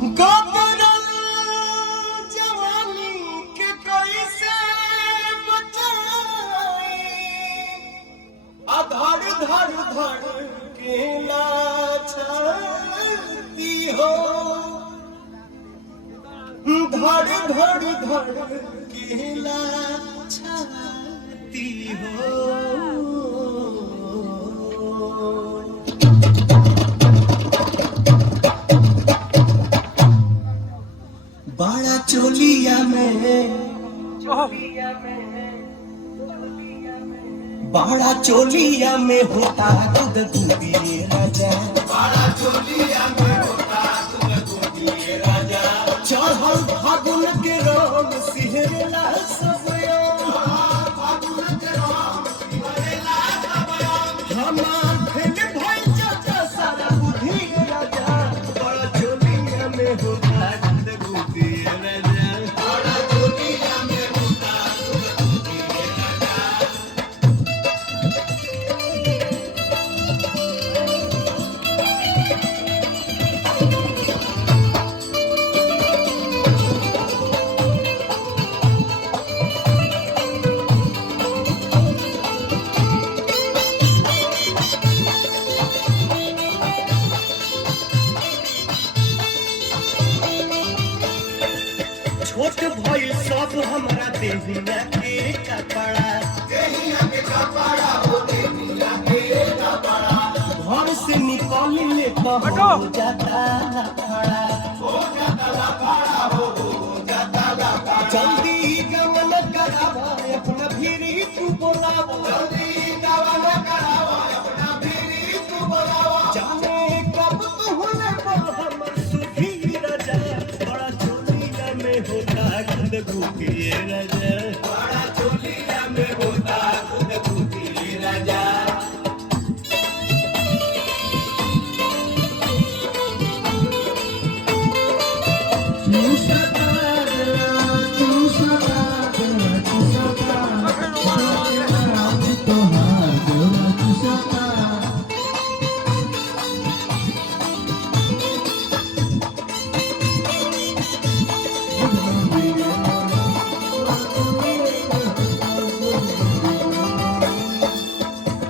गोदरल जवानी के कैसे बचाई धड़ धड़ धड़ के लाचाती हो धड़ धड़ धड़ के लाचाती हो। बाड़ा चोलिया में बाड़ा चोलिया में होता दूध दूधिए राजा बाड़ा चोलिया में होता दूध दूधिए राजा चढ़ल फागुन के रंग सिहरला सब फागुन के रंग सिहरला सब हमार फेल भइल चाचा सारा बुद्धि राजा बाड़ा चोलिया में होता दूध दूधिए राजा बाड़ा चोलिया में होता दूध दूधिए राजा। छोट भइल सब हमरा देहिया के कपड़ा हो देहिया के कपड़ा घर से निकल ले तो हो जाता लफड़ा हो जाता लफड़ा जल्दी गमन करावा अपना भीरी तू बोलावा जल्दी गमन करावा अपना भीरी तू बोलावा जाने कब तू होले पर हमर सुखी राजा बड़ा चोलिया में होता खुद भूखिए राजा बड़ा चोलिया में होता खुद भूखिए राजा।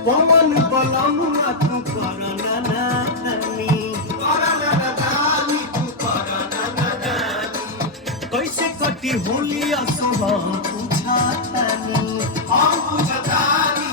पवन बलमुआ तू करना नानी तू करना नानी कैसे कटी होली असुबह पूछा तानी हम पूछतानी